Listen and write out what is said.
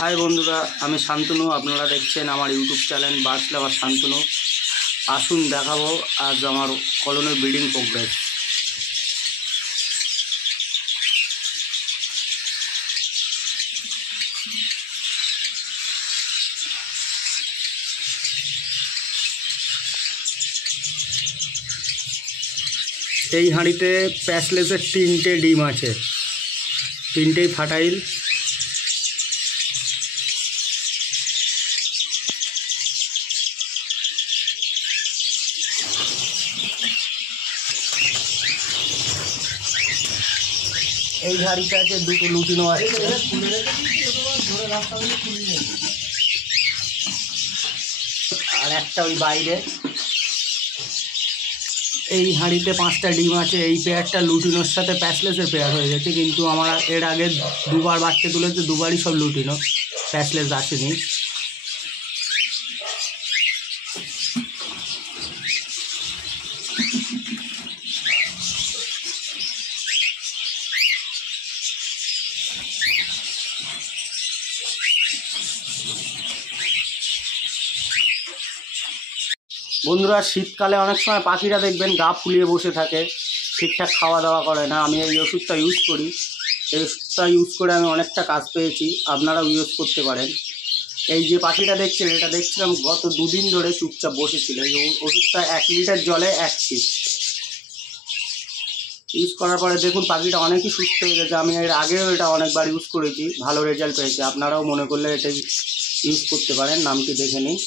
হাই বন্ধুরা, আমি শান্তনু। আপনারা দেখছেন আমার ইউটিউব চ্যানেল বার্ডস লাভার শান্তনু। আসুন দেখাবো আজ আমার কলোনির ব্রিডিং প্রোগ্রেস। এই হাঁড়িতে প্যাসলেসের 3টে ডিম আছে, 3টেই ফার্টাইল। এই হাঁড়িতে আছে 2টো লুটিনো আছে, আর একটা ওই বাইরে। এই হাঁড়িতে 5টা ডিম আছে। এই পেয়ারটা লুটিনোর সাথে প্যাসলেসের পেয়ার হয়ে গেছে, কিন্তু আমার এর আগে দুবার বাচ্চা তুলেছে, দুবারই সব লুটিনো, প্যাসলেস আসেনি। বন্ধুরা, শীতকালে অনেক সময় পাখিরা দেখবেন গা ফুলিয়ে বসে থাকে, ঠিকঠাক খাওয়া দাওয়া করে না। আমি এই ওষুধটা ইউজ করি। এই ওষুধটা ইউজ করে আমি অনেকটা কাজ পেয়েছি, আপনারাও ইউজ করতে পারেন। এই যে পাখিটা দেখছেন, এটা দেখছিলাম গত 2 দিন ধরে চুপচাপ বসেছিল। এই ওষুধটা 1 লিটার জলে 1 টিপ ইউজ করার পরে দেখুন পাখিটা অনেকই সুস্থ হয়ে গেছে। আমি এর আগেও এটা অনেকবার ইউজ করেছি, ভালো রেজাল্ট পেয়েছি। আপনারাও মনে করলে এটা ইউজ করতে পারেন। নামটি দেখে নিন।